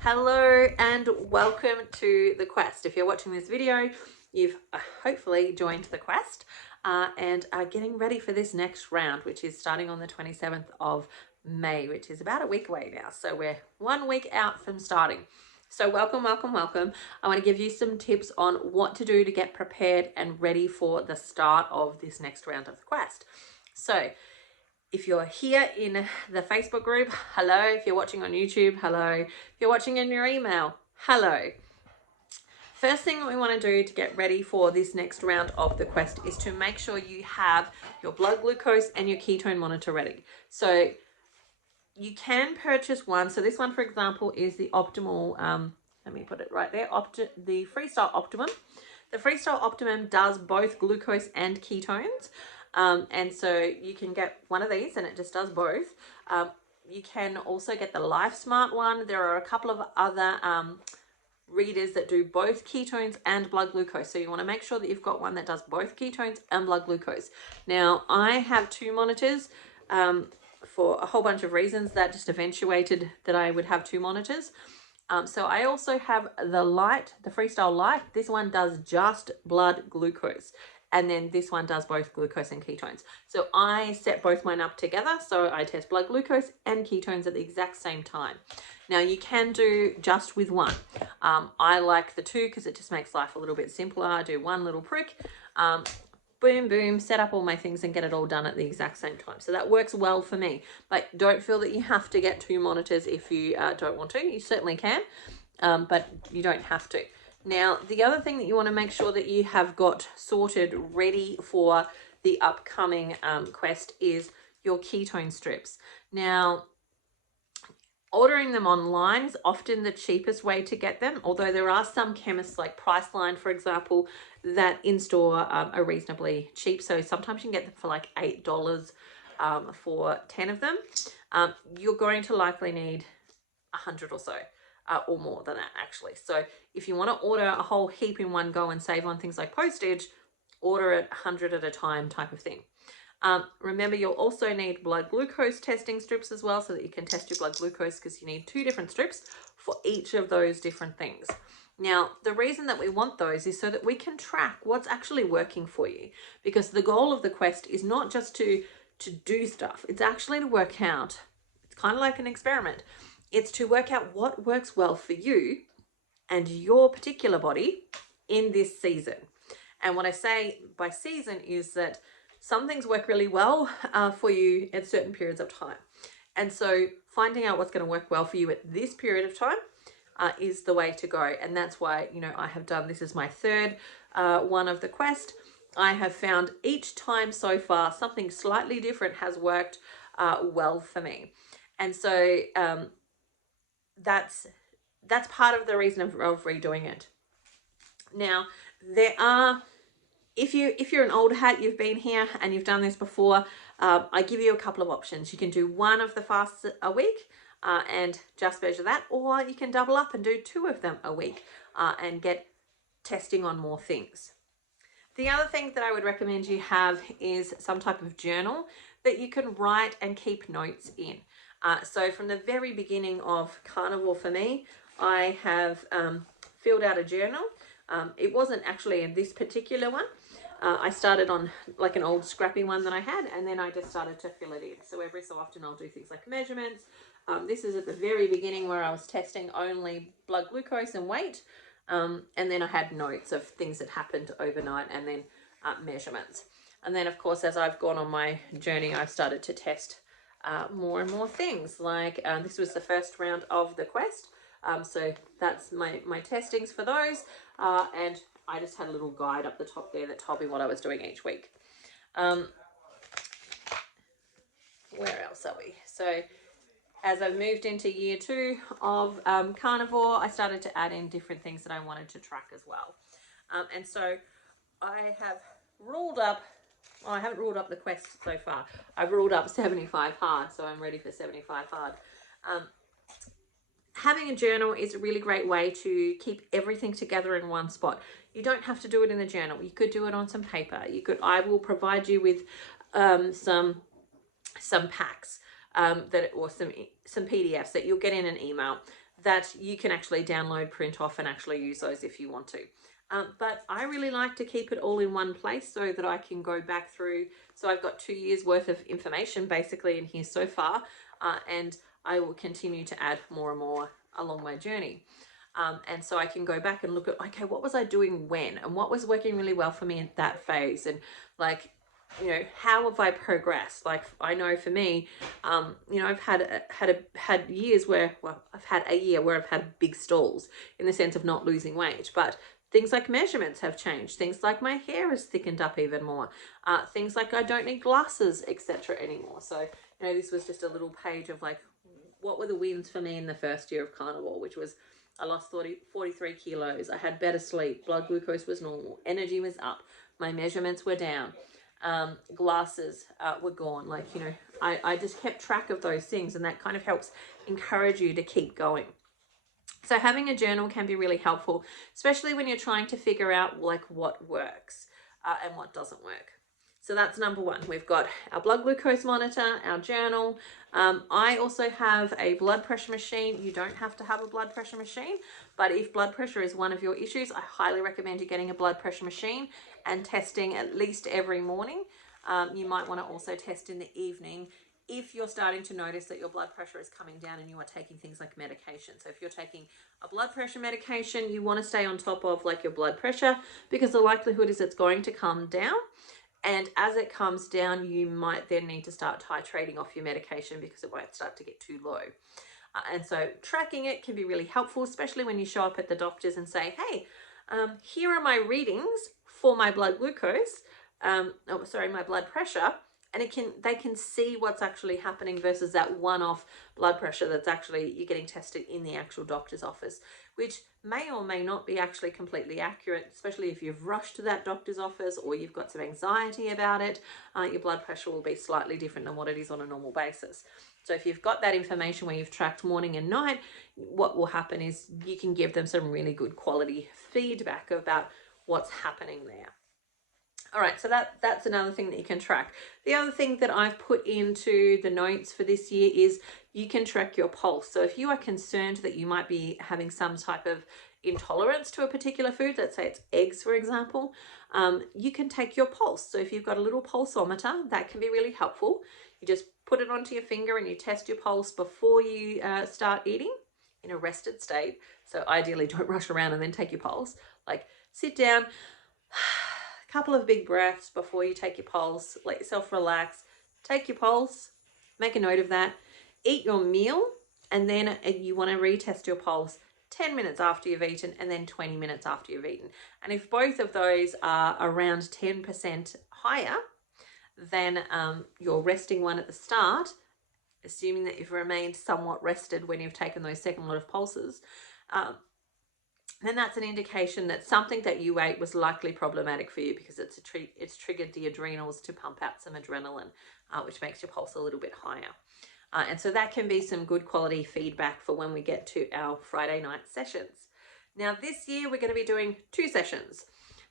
Hello and welcome to the quest. If you're watching this video, you've hopefully joined the quest and are getting ready for this next round, which is starting on the 27th of May, which is about a week away now. So we're 1 week out from starting. So welcome, welcome, welcome. I want to give you some tips on what to do to get prepared and ready for the start of this next round of the quest. So if you're here in the Facebook group, hello. If you're watching on YouTube, hello. If you're watching in your email, hello. First thing we want to do to get ready for this next round of the quest is to make sure you have your blood glucose and your ketone monitor ready. So you can purchase one. So this one, for example, is the Optimal, let me put it right there, the Freestyle Optimum. The Freestyle Optimum does both glucose and ketones. And so you can get one of these and it just does both. You can also get the LifeSmart one. There are a couple of other readers that do both ketones and blood glucose. So you want to make sure that you've got one that does both ketones and blood glucose. Now, I have two monitors for a whole bunch of reasons. That just eventuated that I would have two monitors. So I also have the Freestyle Lite. This one does just blood glucose. And then this one does both glucose and ketones. So I set both mine up together. So I test blood glucose and ketones at the exact same time. Now you can do just with one. I like the two because it just makes life a little bit simpler. I do one little prick, boom, boom, set up all my things and get it all done at the exact same time. So that works well for me. But don't feel that you have to get two monitors if you don't want to. You certainly can, but you don't have to. Now, the other thing that you want to make sure that you have got sorted ready for the upcoming quest is your ketone strips. Now, ordering them online is often the cheapest way to get them, although there are some chemists like Priceline, for example, that in-store are reasonably cheap. So sometimes you can get them for like $8 for 10 of them. You're going to likely need 100 or so. Or more than that actually. So if you want to order a whole heap in one go and save on things like postage, order it 100 at a time type of thing. Remember, you'll also need blood glucose testing strips as well, so that you can test your blood glucose, because you need two different strips for each of those different things. Now, the reason that we want those is so that we can track what's actually working for you, because the goal of the quest is not just to do stuff. It's actually to work out. It's kind of like an experiment. It's to work out what works well for you and your particular body in this season. And what I say by season is that some things work really well for you at certain periods of time. And so finding out what's going to work well for you at this period of time is the way to go. And that's why, I have done, this is my third one of the quest. I have found each time so far something slightly different has worked well for me. And so that's part of the reason of redoing it. Now, there are, if you're an old hat, you've been here and you've done this before, I give you a couple of options. You can do one of the fasts a week and just measure that, or you can double up and do two of them a week and get testing on more things. The other thing that I would recommend you have is some type of journal that you can write and keep notes in. So from the very beginning of Carnivore for me, I have filled out a journal. It wasn't actually in this particular one. I started on like an old scrappy one that I had, and then I just started to fill it in. So every so often I'll do things like measurements. This is at the very beginning where I was testing only blood glucose and weight. And then I had notes of things that happened overnight, and then measurements. And then, of course, as I've gone on my journey, I've started to test more and more things. Like this was the first round of the quest. So that's my testings for those. And I just had a little guide up the top there that told me what I was doing each week. Where else are we? So as I've moved into year 2 of Carnivore, I started to add in different things that I wanted to track as well. And so I have ruled up, well, I haven't ruled up the quest so far. I've ruled up 75 hard, so I'm ready for 75 hard. Having a journal is a really great way to keep everything together in one spot. You don't have to do it in the journal. You could do it on some paper. I will provide you with some packs or some PDFs that you'll get in an email that you can actually download, print off, and actually use those if you want to. But I really like to keep it all in one place so that I can go back through. So I've got 2 years worth of information basically in here so far, and I will continue to add more and more along my journey. And so I can go back and look at, okay, what was I doing when, and what was working really well for me in that phase, and like, you know, how have I progressed? Like, I know for me, you know, I've had years where, well, I've had a year where I've had big stalls in the sense of not losing weight, but things like measurements have changed. Things like my hair has thickened up even more. Things like I don't need glasses, etc. anymore. So, you know, this was just a little page of like, what were the wins for me in the first year of carnivore, which was I lost 43 kilos. I had better sleep. Blood glucose was normal. Energy was up. My measurements were down. Glasses were gone. Like, you know, I just kept track of those things, and that kind of helps encourage you to keep going. So having a journal can be really helpful, especially when you're trying to figure out like what works and what doesn't work. So that's number one. We've got our blood glucose monitor, our journal. I also have a blood pressure machine. You don't have to have a blood pressure machine, but if blood pressure is one of your issues, I highly recommend you getting a blood pressure machine and testing at least every morning. You might want to also test in the evening if you're starting to notice that your blood pressure is coming down and you are taking things like medication. So if you're taking a blood pressure medication, you want to stay on top of like your blood pressure, because the likelihood is it's going to come down. And as it comes down, you might then need to start titrating off your medication because it won't start to get too low. And so tracking it can be really helpful, especially when you show up at the doctors and say, hey, here are my readings for my blood glucose, my blood pressure. And they can see what's actually happening versus that one-off blood pressure that's actually you're getting tested in the actual doctor's office, which may or may not be actually completely accurate, especially if you've rushed to that doctor's office or you've got some anxiety about it. Your blood pressure will be slightly different than what it is on a normal basis. So if you've got that information where you've tracked morning and night, what will happen is you can give them some really good quality feedback about what's happening there. All right, so that's another thing that you can track. The other thing that I've put into the notes for this year is you can track your pulse. So if you are concerned that you might be having some type of intolerance to a particular food, let's say it's eggs, for example, you can take your pulse. So if you've got a little pulsometer, that can be really helpful. You just put it onto your finger and you test your pulse before you start eating in a rested state. So ideally don't rush around and then take your pulse. Like sit down, couple of big breaths before you take your pulse, let yourself relax, take your pulse, make a note of that, eat your meal, and then you want to retest your pulse 10 minutes after you've eaten and then 20 minutes after you've eaten. And if both of those are around 10% higher than your resting one at the start, assuming that you've remained somewhat rested when you've taken those second lot of pulses, then that's an indication that something that you ate was likely problematic for you, because it's triggered the adrenals to pump out some adrenaline, which makes your pulse a little bit higher. And so that can be some good quality feedback for when we get to our Friday night sessions. Now this year we're going to be doing 2 sessions.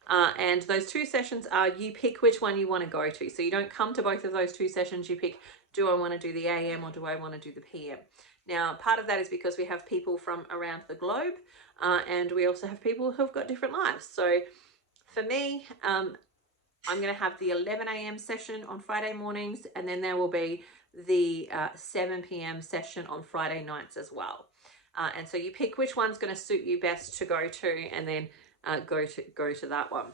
And those 2 sessions are, you pick which one you want to go to. So you don't come to both of those 2 sessions, you pick, do I want to do the AM or do I want to do the PM? Now, part of that is because we have people from around the globe, and we also have people who've got different lives. So for me, I'm going to have the 11 a.m. session on Friday mornings, and then there will be the 7 p.m. session on Friday nights as well. And so you pick which one's going to suit you best to go to, and then go to that one.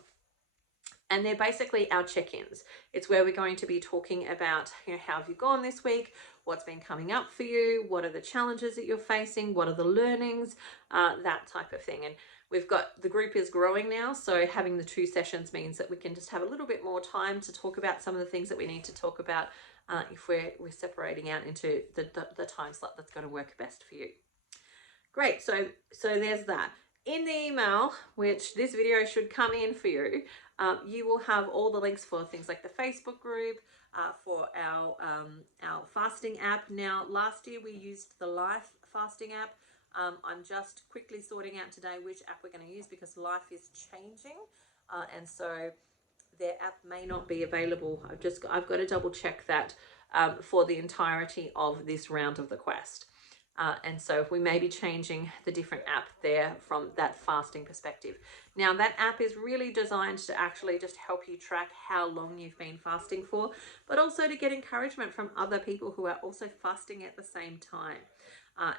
And they're basically our check-ins. It's where we're going to be talking about, you know, how have you gone this week? What's been coming up for you? What are the challenges that you're facing? What are the learnings? That type of thing. And we've got, the group is growing now, so having the 2 sessions means that we can just have a little bit more time to talk about some of the things that we need to talk about if we're separating out into the time slot that's going to work best for you. Great, so there's that. In the email, which this video should come in for you, you will have all the links for things like the Facebook group, for our fasting app. Now, last year we used the Life fasting app. I'm just quickly sorting out today which app we're going to use, because Life is changing, and so their app may not be available. I've got to double check that for the entirety of this round of the quest. And so we may be changing the different app there from that fasting perspective. Now that app is really designed to actually just help you track how long you've been fasting for, but also to get encouragement from other people who are also fasting at the same time.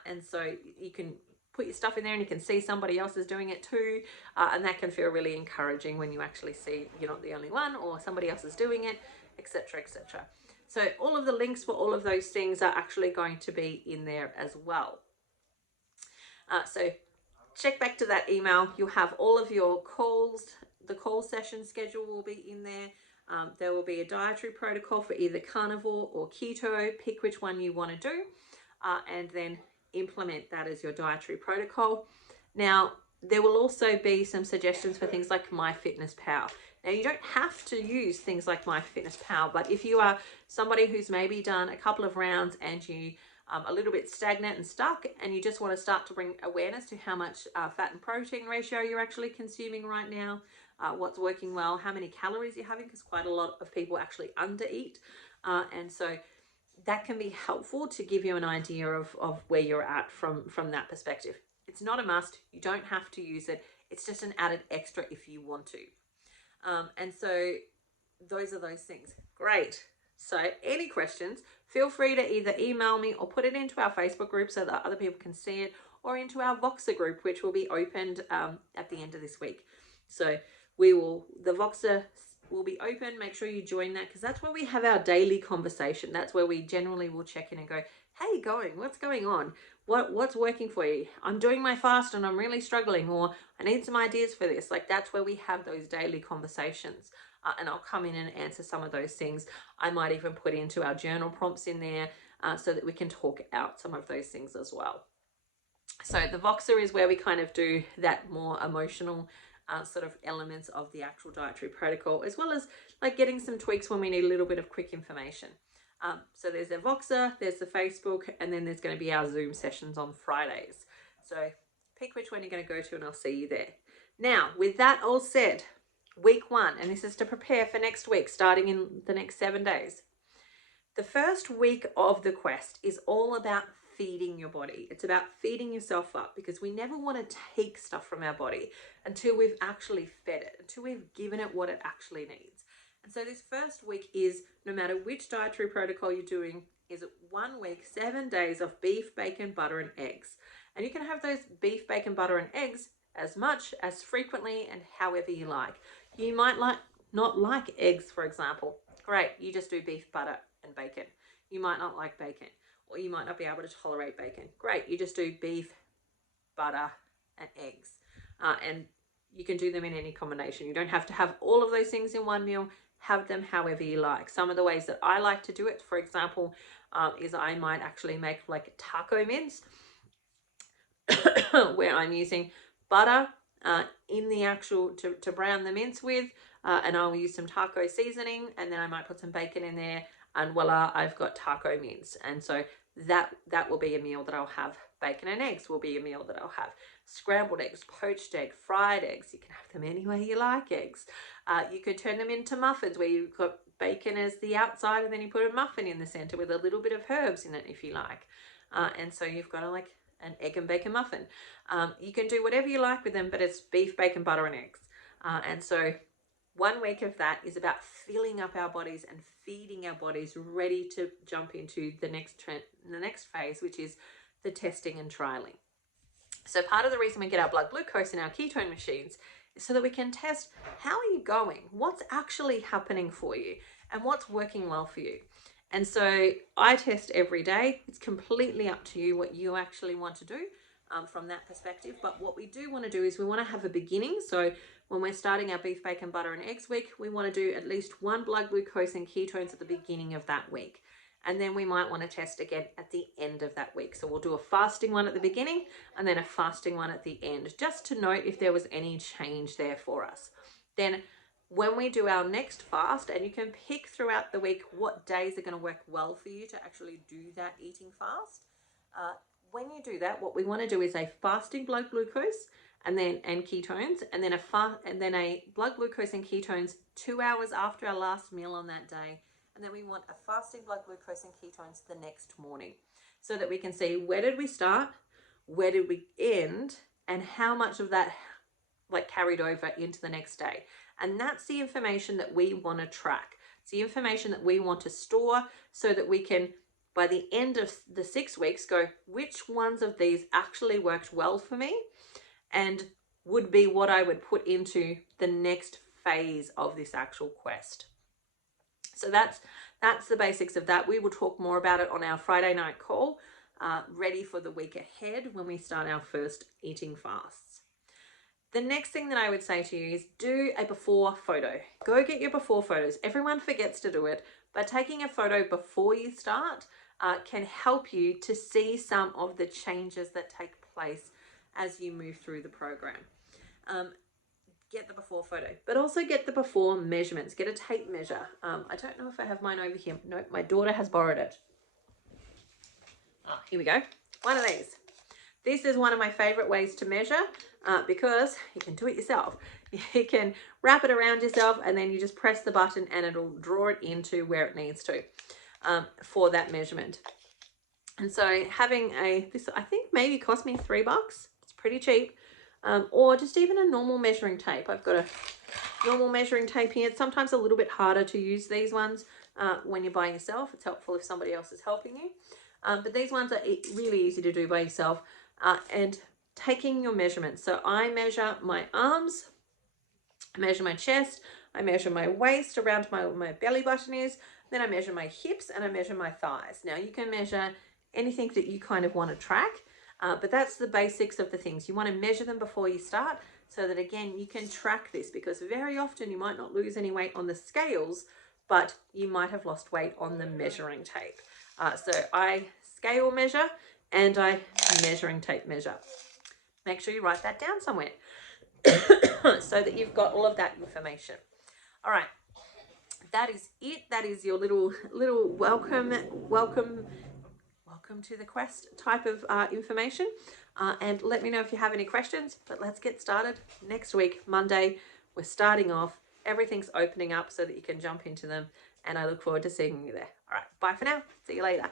And so you can put your stuff in there and you can see somebody else is doing it too. And that can feel really encouraging when you actually see you're not the only one or somebody else is doing it, etc., etc. So all of the links for all of those things are actually going to be in there as well. So check back to that email. You'll have all of your calls. The call session schedule will be in there. There will be a dietary protocol for either carnivore or keto. Pick which one you want to do, and then implement that as your dietary protocol. Now, there will also be some suggestions for things like MyFitnessPal. Now, you don't have to use things like MyFitnessPal, but if you are somebody who's maybe done a couple of rounds and you a little bit stagnant and stuck, and you just want to start to bring awareness to how much fat and protein ratio you're actually consuming right now, what's working well, how many calories you're having, because quite a lot of people actually undereat. And so that can be helpful to give you an idea of where you're at from that perspective. It's not a must. You don't have to use it. It's just an added extra if you want to. And so those are those things. Great. So any questions, feel free to either email me or put it into our Facebook group so that other people can see it, or into our Voxer group, which will be opened at the end of this week. So the Voxer will be open. Make sure you join that, because that's where we have our daily conversation. That's where we generally will check in and go, how you going? What's going on? What's working for you? I'm doing my fast and I'm really struggling, or I need some ideas for this. Like, that's where we have those daily conversations. And I'll come in and answer some of those things. I might even put into our journal prompts in there so that we can talk out some of those things as well. So the Voxer is where we kind of do that more emotional sort of elements of the actual dietary protocol, as well as like getting some tweaks when we need a little bit of quick information. So there's the Voxer, there's the Facebook, and then there's going to be our Zoom sessions on Fridays. So pick which one you're going to go to and I'll see you there. Now, with that all said, week 1, and this is to prepare for next week, starting in the next 7 days. The first week of the quest is all about feeding your body. It's about feeding yourself up, because we never want to take stuff from our body until we've actually fed it, until we've given it what it actually needs. And so this first week is, no matter which dietary protocol you're doing, is 1 week, 7 days of beef, bacon, butter, and eggs. And you can have those beef, bacon, butter, and eggs as much, as frequently, and however you like. You might not like eggs, for example. Great, you just do beef, butter, and bacon. You might not like bacon, or you might not be able to tolerate bacon. Great, you just do beef, butter, and eggs. And you can do them in any combination. You don't have to have all of those things in one meal. Have them however you like. Some of the ways that I like to do it, for example, is I might actually make like taco mince where I'm using butter in the actual to brown the mince with, and I'll use some taco seasoning, and then I might put some bacon in there, and voila, I've got taco mince. And so that will be a meal that I'll have. Bacon and eggs will be a meal that I'll have. Scrambled eggs, poached egg, fried eggs. You can have them any way you like eggs. You could turn them into muffins where you've got bacon as the outside and then you put a muffin in the center with a little bit of herbs in it if you like. And so you've got like an egg and bacon muffin. You can do whatever you like with them, but it's beef, bacon, butter, and eggs. And so 1 week of that is about filling up our bodies and feeding our bodies, ready to jump into the next phase, which is the testing and trialing. So part of the reason we get our blood glucose in our ketone machines is so that we can test, how are you going? What's actually happening for you? And what's working well for you? And so I test every day. It's completely up to you what you actually want to do from that perspective. But what we do want to do is we want to have a beginning. So when we're starting our beef, bacon, butter, and eggs week, we want to do at least 1 blood glucose and ketones at the beginning of that week. And then we might want to test again at the end of that week. So we'll do a fasting one at the beginning and then a fasting one at the end, just to note if there was any change there for us. Then when we do our next fast, and you can pick throughout the week what days are going to work well for you to actually do that eating fast. When you do that, what we want to do is a fasting blood glucose and ketones, and then a blood glucose and ketones 2 hours after our last meal on that day. And then we want a fasting blood glucose and ketones the next morning. so that we can see where did we start, where did we end, and how much of that like carried over into the next day. And that's the information that we want to track. It's the information that we want to store so that we can, by the end of the 6 weeks, go, which ones of these actually worked well for me and would be what I would put into the next phase of this actual quest. So that's the basics of that. We will talk more about it on our Friday night call, ready for the week ahead when we start our first eating fasts. The next thing that I would say to you is do a before photo. Go get your before photos. Everyone forgets to do it, but taking a photo before you start can help you to see some of the changes that take place as you move through the program. Get the before photo, but also get the before measurements. Get a tape measure. I don't know if I have mine over here. Nope, my daughter has borrowed it. Here we go. One of these. This is one of my favorite ways to measure because you can do it yourself. You can wrap it around yourself and then you just press the button and it'll draw it into where it needs to for that measurement. And so having this I think maybe cost me $3. It's pretty cheap. Or just even a normal measuring tape. I've got a normal measuring tape here. It's sometimes a little bit harder to use these ones when you're by yourself. It's helpful if somebody else is helping you. But these ones are really easy to do by yourself. And taking your measurements. So I measure my arms, I measure my chest, I measure my waist around my belly button is, then I measure my hips and I measure my thighs. Now you can measure anything that you kind of want to track, but that's the basics of the things. You want to measure them before you start so that again, you can track this because very often you might not lose any weight on the scales, but you might have lost weight on the measuring tape. So I scale measure and I measuring tape measure. Make sure you write that down somewhere so that you've got all of that information. All right, that is it. That is your little welcome to the quest type of information. And let me know if you have any questions, but let's get started next week, Monday. We're starting off. Everything's opening up so that you can jump into them. And I look forward to seeing you there. All right, bye for now. See you later.